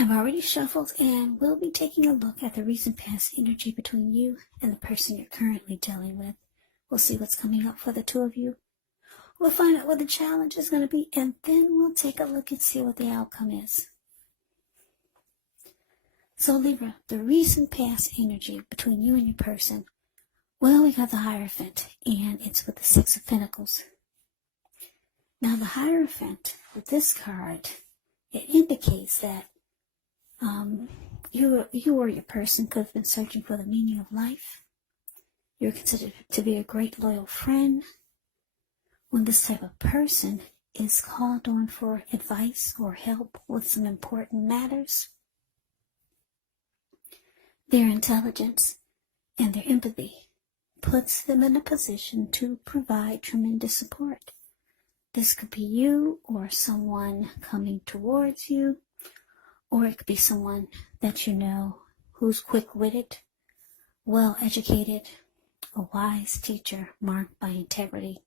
I've already shuffled and we'll be taking a look at the recent past energy between you and the person you're currently dealing with. We'll see what's coming up for the two of you. We'll find out what the challenge is going to be, and then we'll take a look and see what the outcome is. So Libra, the recent past energy between you and your person. Well, we got the Hierophant, and it's with the Six of Pentacles. Now the Hierophant, with this card, it indicates that you or your person could have been searching for the meaning of life. You're considered to be a great loyal friend. When this type of person is called on for advice or help with some important matters, their intelligence and their empathy puts them in a position to provide tremendous support. This could be you or someone coming towards you, or it could be someone that you know who's quick-witted, well-educated, a wise teacher marked by integrity.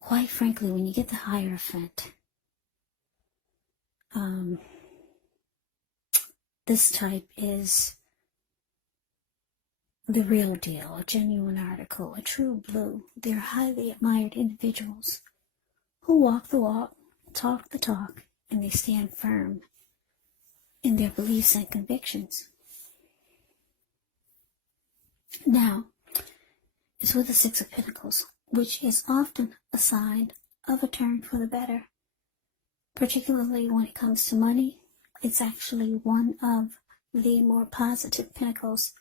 Quite frankly, when you get the Hierophant, this type is the real deal, a genuine article, a true blue. They're highly admired individuals who walk the walk, talk the talk, and they stand firm in their beliefs and convictions. Now, it's with the Six of Pentacles, which is often a sign of a turn for the better. Particularly when it comes to money, it's actually one of the more positive pentacles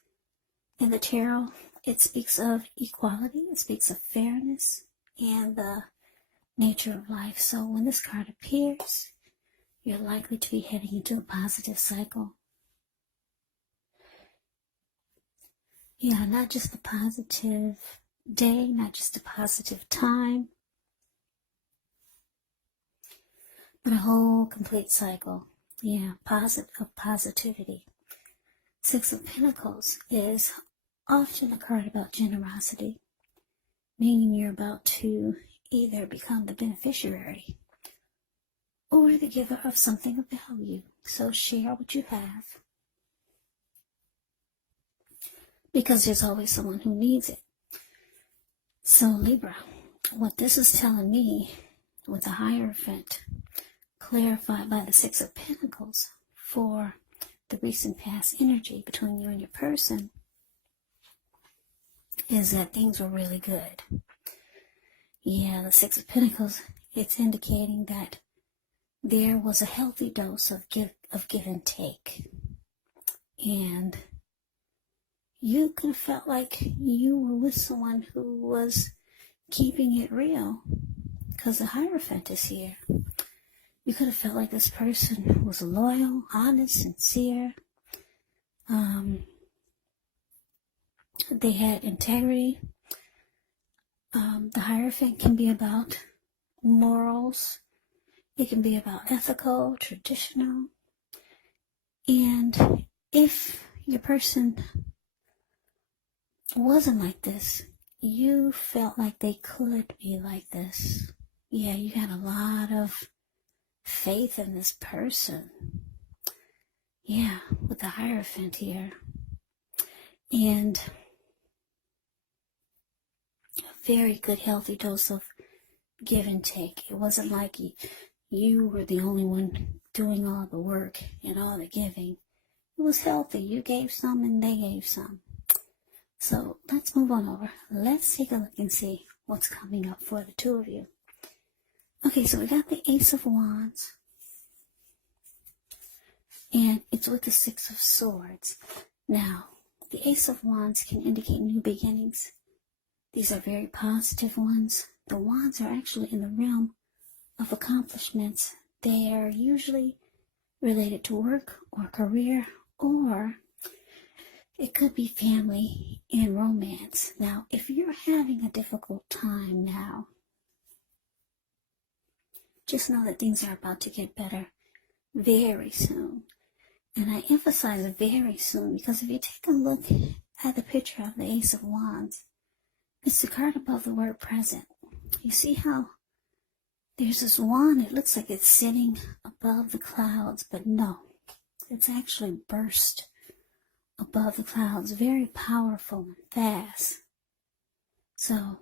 in the tarot. It speaks of equality, it speaks of fairness, and the nature of life. So when this card appears, you're likely to be heading into a positive cycle. Yeah, not just a positive day, not just a positive time, but a whole complete cycle. Yeah, positivity. Six of Pentacles is often a card about generosity, meaning you're about to either become the beneficiary or the giver of something of value. So share what you have, because there's always someone who needs it. So Libra, what this is telling me with the Hierophant, clarified by the Six of Pentacles for the recent past energy between you and your person, is that things were really good. Yeah, the Six of Pentacles, it's indicating that there was a healthy dose of give and take. And you could have felt like you were with someone who was keeping it real, because the Hierophant is here. You could have felt like this person was loyal, honest, sincere. They had integrity. The Hierophant can be about morals. It can be about ethical, traditional. And if your person wasn't like this, you felt like they could be like this. Yeah, you had a lot of faith in this person. Yeah, with the Hierophant here. And a very good, healthy dose of give and take. It wasn't like you were the only one doing all the work and all the giving. It was healthy. You gave some and they gave some. So let's move on over. Let's take a look and see what's coming up for the two of you. Okay, so we got the Ace of Wands, and it's with the Six of Swords. Now, the Ace of Wands can indicate new beginnings. These are very positive ones. The wands are actually in the realm of accomplishments. They are usually related to work or career, or it could be family and romance. Now, if you're having a difficult time now, just know that things are about to get better very soon. And I emphasize very soon, because if you take a look at the picture of the Ace of Wands, it's the card above the word present. You see how there's this wand, it looks like it's sitting above the clouds, but no. It's actually burst above the clouds, very powerful and fast. So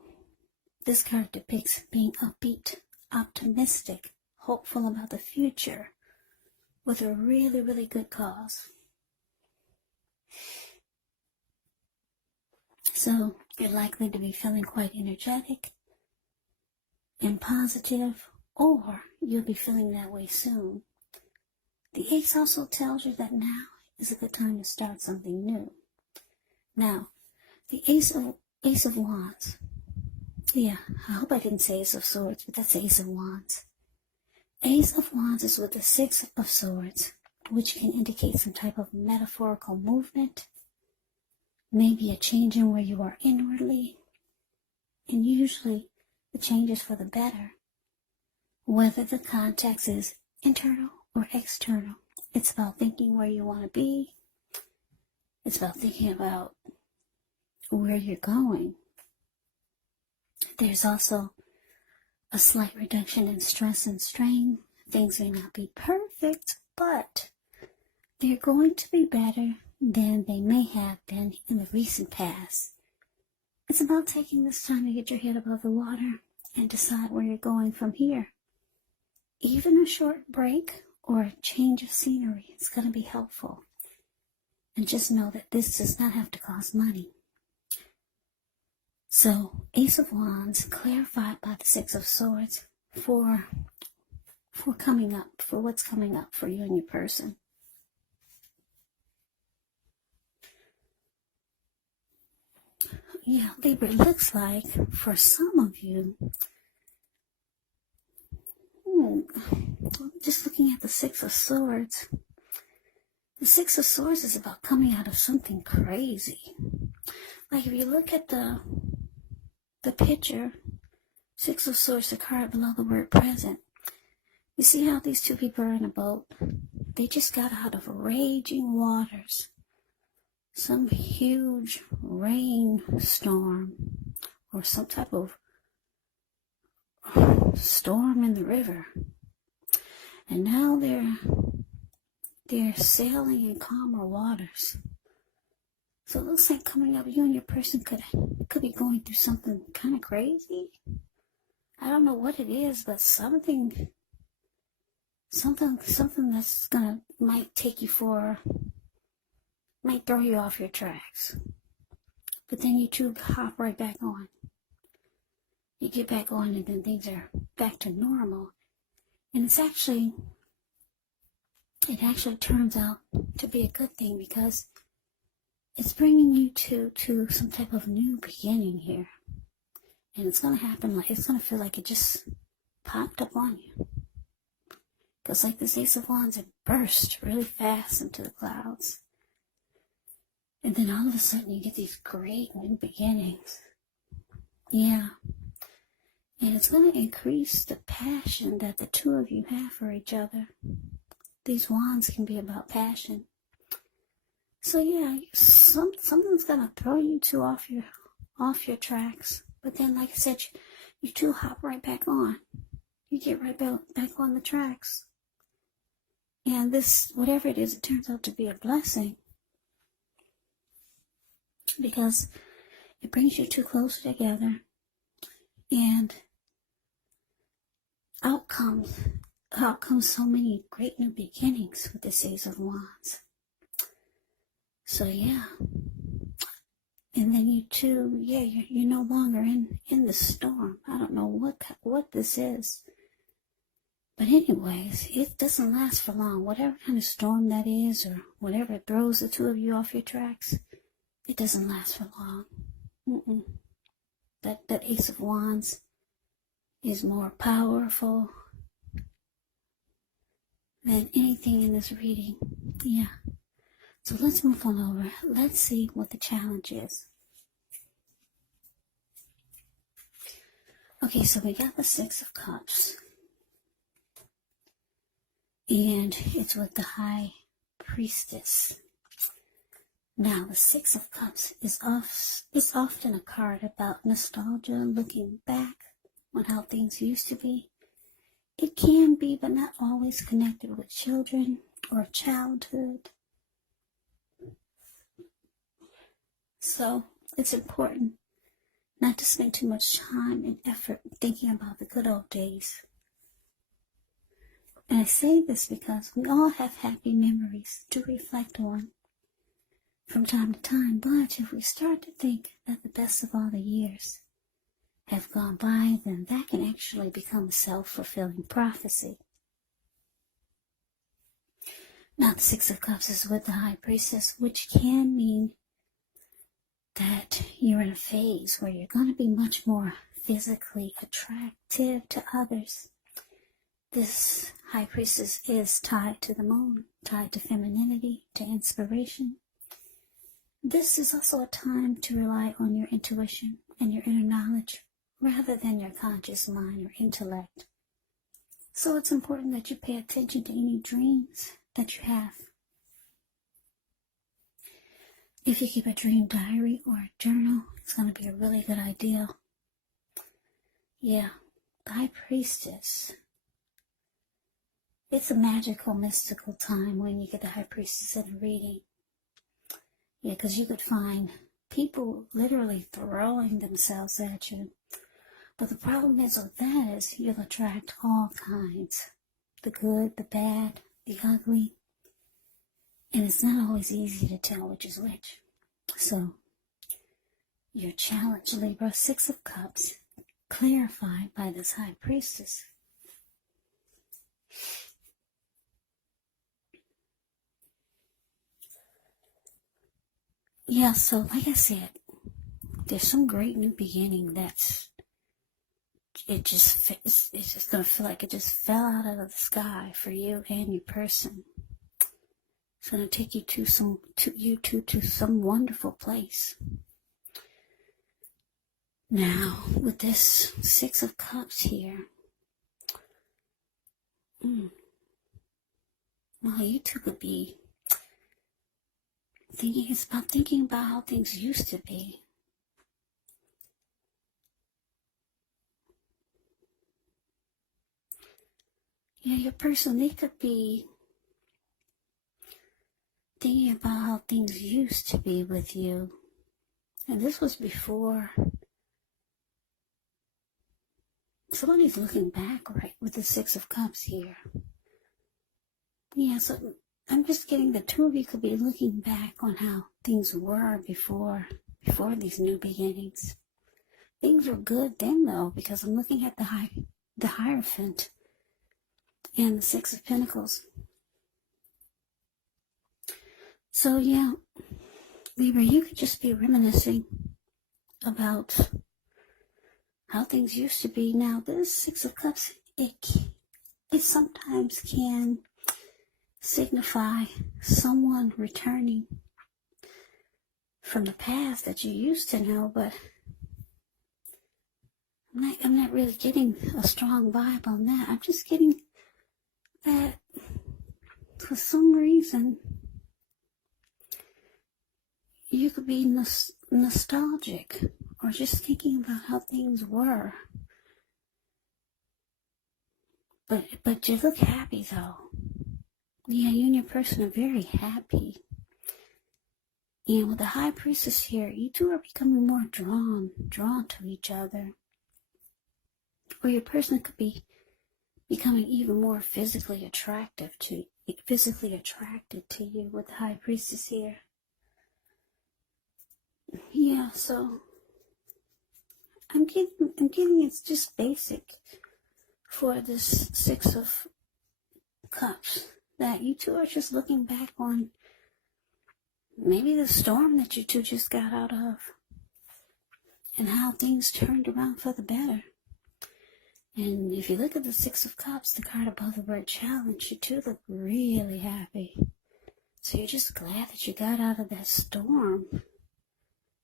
this card depicts being upbeat, optimistic, hopeful about the future with a really, really good cause. So you're likely to be feeling quite energetic and positive, or you'll be feeling that way soon. The Ace also tells you that now is a good time to start something new. Now, the Ace of Wands. Yeah, I hope I didn't say Ace of Swords, but that's Ace of Wands. Ace of Wands is with the Six of Swords, which can indicate some type of metaphorical movement, maybe a change in where you are inwardly, and usually the change is for the better. Whether the context is internal or external, it's about thinking where you want to be. It's about thinking about where you're going. There's also a slight reduction in stress and strain. Things may not be perfect, but they're going to be better than they may have been in the recent past. It's about taking this time to get your head above the water and decide where you're going from here. Even a short break or a change of scenery is going to be helpful. And just know that this does not have to cost money. So, Ace of Wands, clarified by the Six of Swords for coming up, for what's coming up for you and your person. Yeah, Libra, it looks like for some of you, just looking at the Six of Swords, the Six of Swords is about coming out of something crazy. Like if you look at the picture, Six of Swords, the card below the word present, you see how these two people are in a boat? They just got out of raging waters. Some huge rainstorm or some type of storm in the river. And now they're sailing in calmer waters. So it looks like coming up, you and your person could be going through something kind of crazy. I don't know what it is, but something that's might throw you off your tracks. But then you two hop right back on. You get back on and then things are back to normal. And it actually turns out to be a good thing because it's bringing you to some type of new beginning here. And it's going to happen it's going to feel like it just popped up on you. Because like this Ace of Wands, it burst really fast into the clouds. And then all of a sudden you get these great new beginnings. Yeah. And it's going to increase the passion that the two of you have for each other. These wands can be about passion. So yeah, something's going to throw you two off your tracks. But then, like I said, you two hop right back on. You get right back on the tracks. And this, whatever it is, it turns out to be a blessing. Because it brings you two closer together. And out comes so many great new beginnings with this Ace of Wands. So yeah. And then you two, yeah, you're no longer in the storm. I don't know what this is. But anyways, it doesn't last for long. Whatever kind of storm that is, or whatever throws the two of you off your tracks, it doesn't last for long. That Ace of Wands is more powerful than anything in this reading. Yeah. So let's move on over. Let's see what the challenge is. Okay, so we got the Six of Cups. And it's with the High Priestess. Now, the Six of Cups is often a card about nostalgia, looking back on how things used to be. It can be, but not always, connected with children or childhood. So it's important not to spend too much time and effort thinking about the good old days. And I say this because we all have happy memories to reflect on from time to time, but if we start to think that the best of all the years have gone by, then that can actually become a self-fulfilling prophecy. Now, the Six of Cups is with the High Priestess, which can mean that you're in a phase where you're going to be much more physically attractive to others. This High Priestess is tied to the moon, tied to femininity, to inspiration. This is also a time to rely on your intuition and your inner knowledge rather than your conscious mind or intellect. So it's important that you pay attention to any dreams that you have. If you keep a dream diary or a journal, it's going to be a really good idea. Yeah, the High Priestess. It's a magical, mystical time when you get the High Priestess in a reading. Yeah, because you could find people literally throwing themselves at you. But the problem is with that is you'll attract all kinds. The good, the bad, the ugly. And it's not always easy to tell which is which. So, your challenge, Libra, Six of Cups, clarified by this High Priestess. Yeah, so like I said, there's some great new beginning it's just going to feel like it just fell out of the sky for you and your person. It's going to take you to some wonderful place. Now, with this Six of Cups here, well, you two could be thinking about how things used to be. Yeah, your person, they could be thinking about how things used to be with you. And this was before. Somebody's looking back, right, with the Six of Cups here. Yeah, so I'm just getting the two of you could be looking back on how things were before these new beginnings. Things were good then, though, because I'm looking at the Hierophant and the Six of Pentacles. So, yeah, Libra, you could just be reminiscing about how things used to be. Now, this Six of Cups, it sometimes can signify someone returning from the past that you used to know, but I'm not really getting a strong vibe on that. I'm just getting that for some reason you could be nostalgic or just thinking about how things were. But you look happy though. Yeah, you and your person are very happy. And with the High Priestess here, you two are becoming more drawn to each other. Or your person could be becoming even more physically attracted to you with the High Priestess here. Yeah, so I'm getting it's just basic for this Six of Cups, that you two are just looking back on maybe the storm that you two just got out of and how things turned around for the better. And if you look at the Six of Cups, the card above the word challenge, you two look really happy. So you're just glad that you got out of that storm,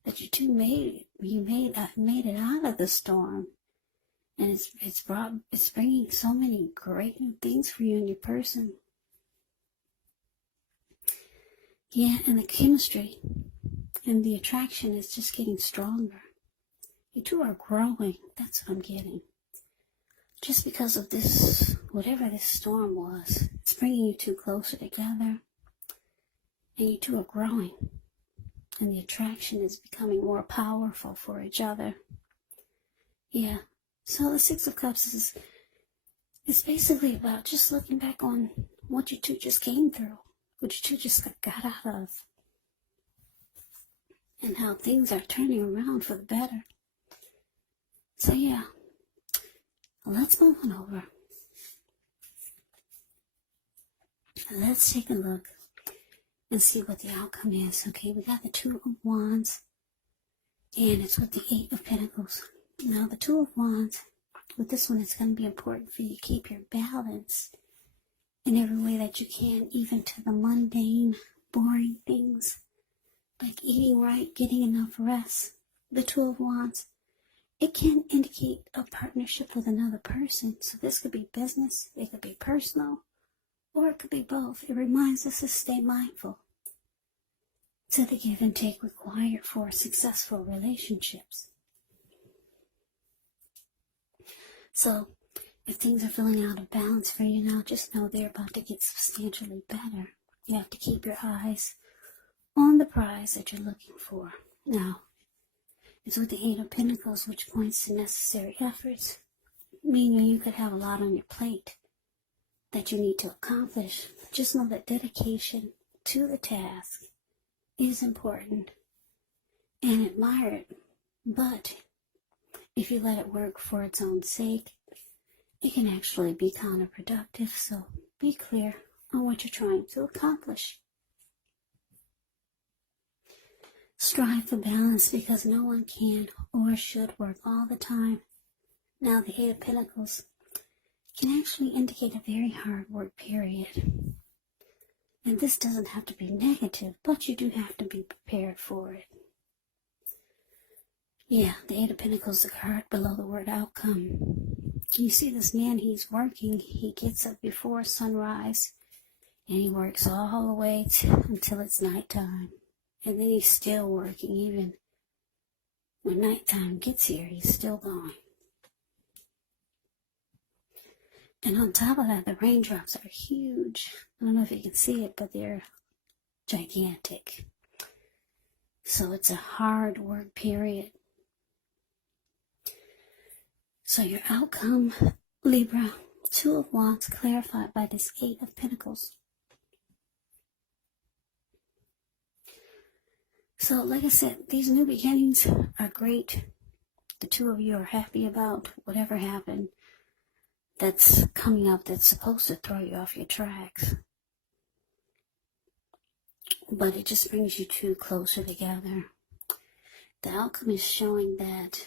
that you two made it out of the storm. And it's bringing so many great new things for you and your person. Yeah, and the chemistry and the attraction is just getting stronger. You two are growing. That's what I'm getting. Just because of this, whatever this storm was, It's bringing you two closer together, and you two are growing, and the attraction is becoming more powerful for each other. Yeah, so the Six of Cups is basically about just looking back on what you two just came through, what you two just got out of, and how things are turning around for the better. So yeah, let's move on over. Let's take a look and see what the outcome is. Okay, we got the Two of Wands, and it's with the Eight of Pentacles. Now, the Two of Wands, with this one, it's going to be important for you to keep your balance in every way that you can, even to the mundane, boring things, like eating right, getting enough rest. The Two of Wands, it can indicate a partnership with another person. So this could be business, it could be personal, or it could be both. It reminds us to stay mindful to the give and take required for successful relationships. So, if things are feeling out of balance for you now, just know they're about to get substantially better. You have to keep your eyes on the prize that you're looking for. Now, it's with the Eight of Pentacles, which points to necessary efforts, meaning you could have a lot on your plate that you need to accomplish. Just know that dedication to the task is important and admired, but if you let it work for its own sake, it can actually be counterproductive. So be clear on what you're trying to accomplish. Strive for balance, because no one can or should work all the time. Now, the Eight of Pentacles can actually indicate a very hard work period. And this doesn't have to be negative, but you do have to be prepared for it. Yeah, the Eight of Pentacles is the card below the word outcome. You see this man, he's working. He gets up before sunrise, and he works all the way until it's nighttime. And then he's still working, even when nighttime gets here, he's still going. And on top of that, the raindrops are huge. I don't know if you can see it, but they're gigantic. So it's a hard work period. So your outcome, Libra, Two of Wands, clarified by this Eight of Pentacles. So like I said, these new beginnings are great. The two of you are happy about whatever happened that's coming up that's supposed to throw you off your tracks. But it just brings you two closer together. The outcome is showing that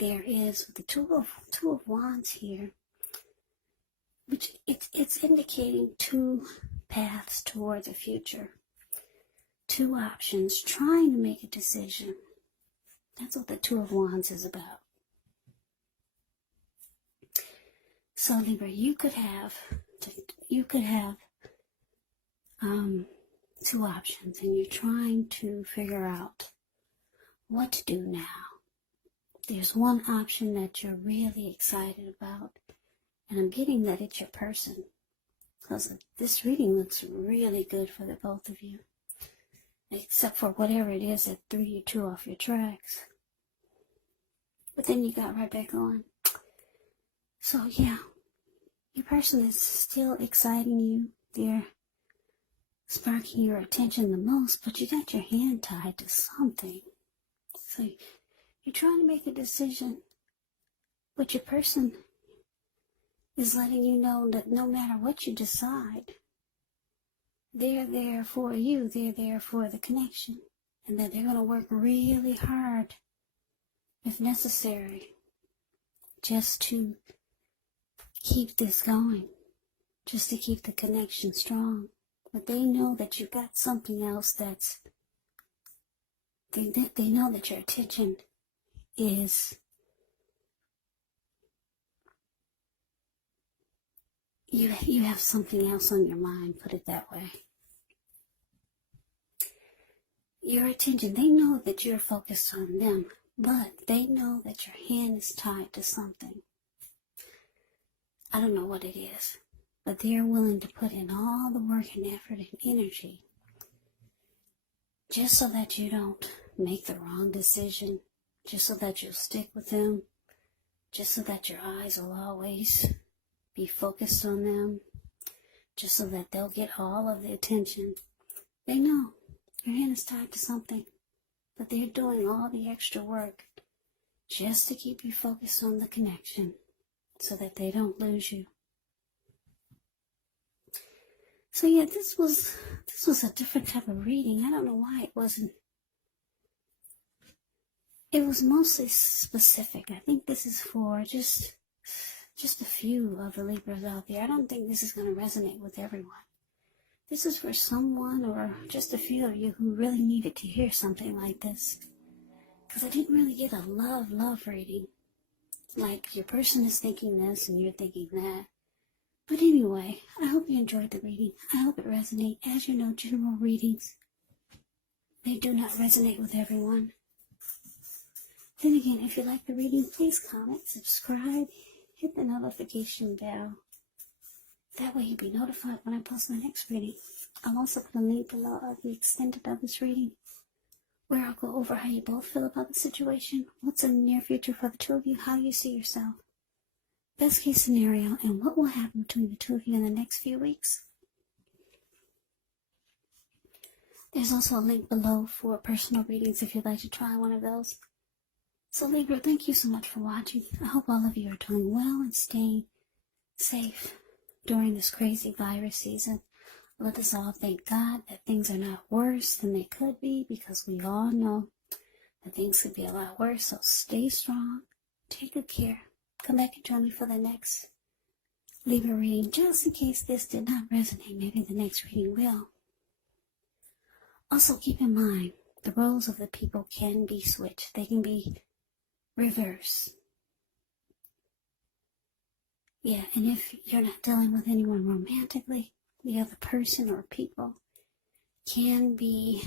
there is the Two of Wands here, which it's indicating two paths towards the future. Two options, trying to make a decision. That's what the Two of Wands is about. So Libra, you could have two options, and you're trying to figure out what to do now. There's one option that you're really excited about, and I'm getting that it's your person, because this reading looks really good for the both of you, except for whatever it is that threw you two off your tracks. But then you got right back on. So yeah, your person is still exciting you. They're sparking your attention the most, but you got your hand tied to something. So you're trying to make a decision, but your person is letting you know that no matter what you decide, they're there for you, they're there for the connection, and that they're going to work really hard, if necessary, just to keep this going, just to keep the connection strong. But they know that you've got something else that's, they know that your attention is, you have something else on your mind, put it that way. Your attention, they know that you're focused on them, But they know that your hand is tied to something. I don't know what it is, but they're willing to put in all the work and effort and energy just so that you don't make the wrong decision, just so that you'll stick with them, just so that your eyes will always be focused on them, just so that they'll get all of the attention. They know your hand is tied to something, but they're doing all the extra work just to keep you focused on the connection so that they don't lose you. So yeah, this was a different type of reading. I don't know why it wasn't. It was mostly specific. I think this is for just a few of the Libras out there. I don't think this is going to resonate with everyone. This is for someone or just a few of you who really needed to hear something like this. Because I didn't really get a love reading. Like your person is thinking this and you're thinking that. But anyway, I hope you enjoyed the reading. I hope it resonates. As you know, general readings, they do not resonate with everyone. Then again, if you like the reading, please comment, subscribe, hit the notification bell. That way you'll be notified when I post my next reading. I'll also put a link below of the extended of this reading, where I'll go over how you both feel about the situation, what's in the near future for the two of you, how you see yourself, best case scenario, and what will happen between the two of you in the next few weeks. There's also a link below for personal readings if you'd like to try one of those. So Libra, thank you so much for watching. I hope all of you are doing well and staying safe during this crazy virus season. Let us all thank God that things are not worse than they could be, because we all know that things could be a lot worse. So stay strong, take good care. Come back and join me for the next Libra reading, just in case this did not resonate. Maybe the next reading will. Also keep in mind, the roles of the people can be switched. They can be reversed. Yeah, and if you're not dealing with anyone romantically, the other person or people can be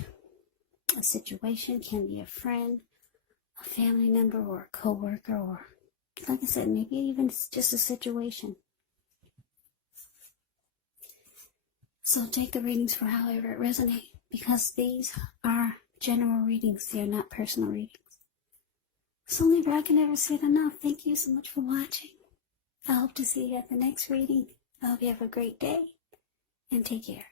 a situation, can be a friend, a family member, or a co-worker, or, like I said, maybe even just a situation. So take the readings for however it resonates, because these are general readings. They are not personal readings. So Libra, I can never say it enough. Thank you so much for watching. I hope to see you at the next reading. I hope you have a great day, and take care.